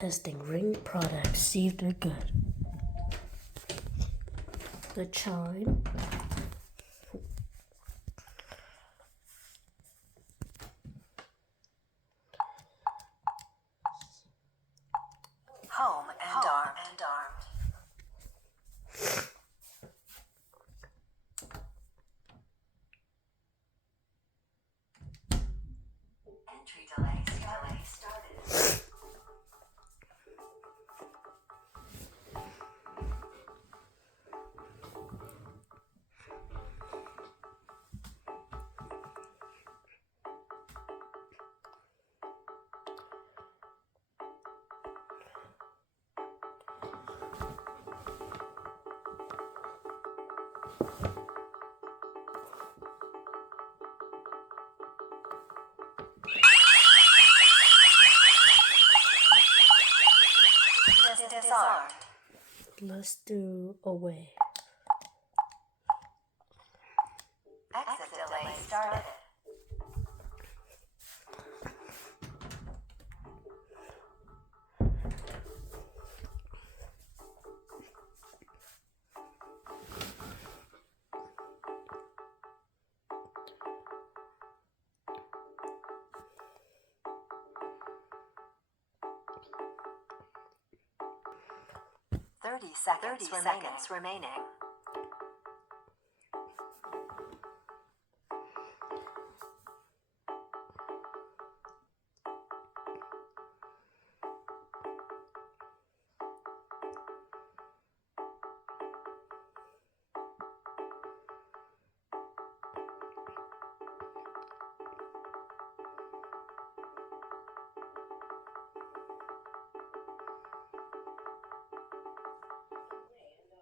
Testing ring products, see if they're good. The chime. Home and armed. Entry delay started. Disarmed. Let's do away. Exit delay started. Thirty seconds remaining.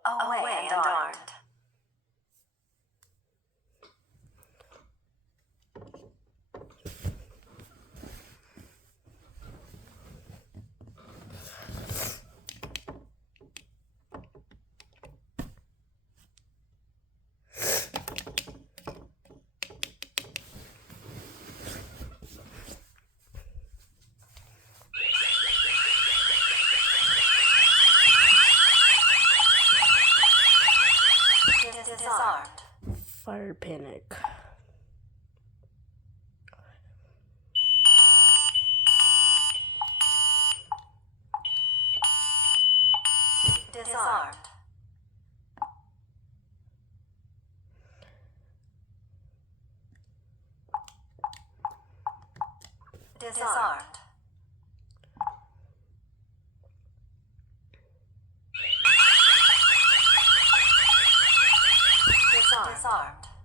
Away and armed. Disarmed. Fire panic. Disarmed. Disarmed. Disarmed.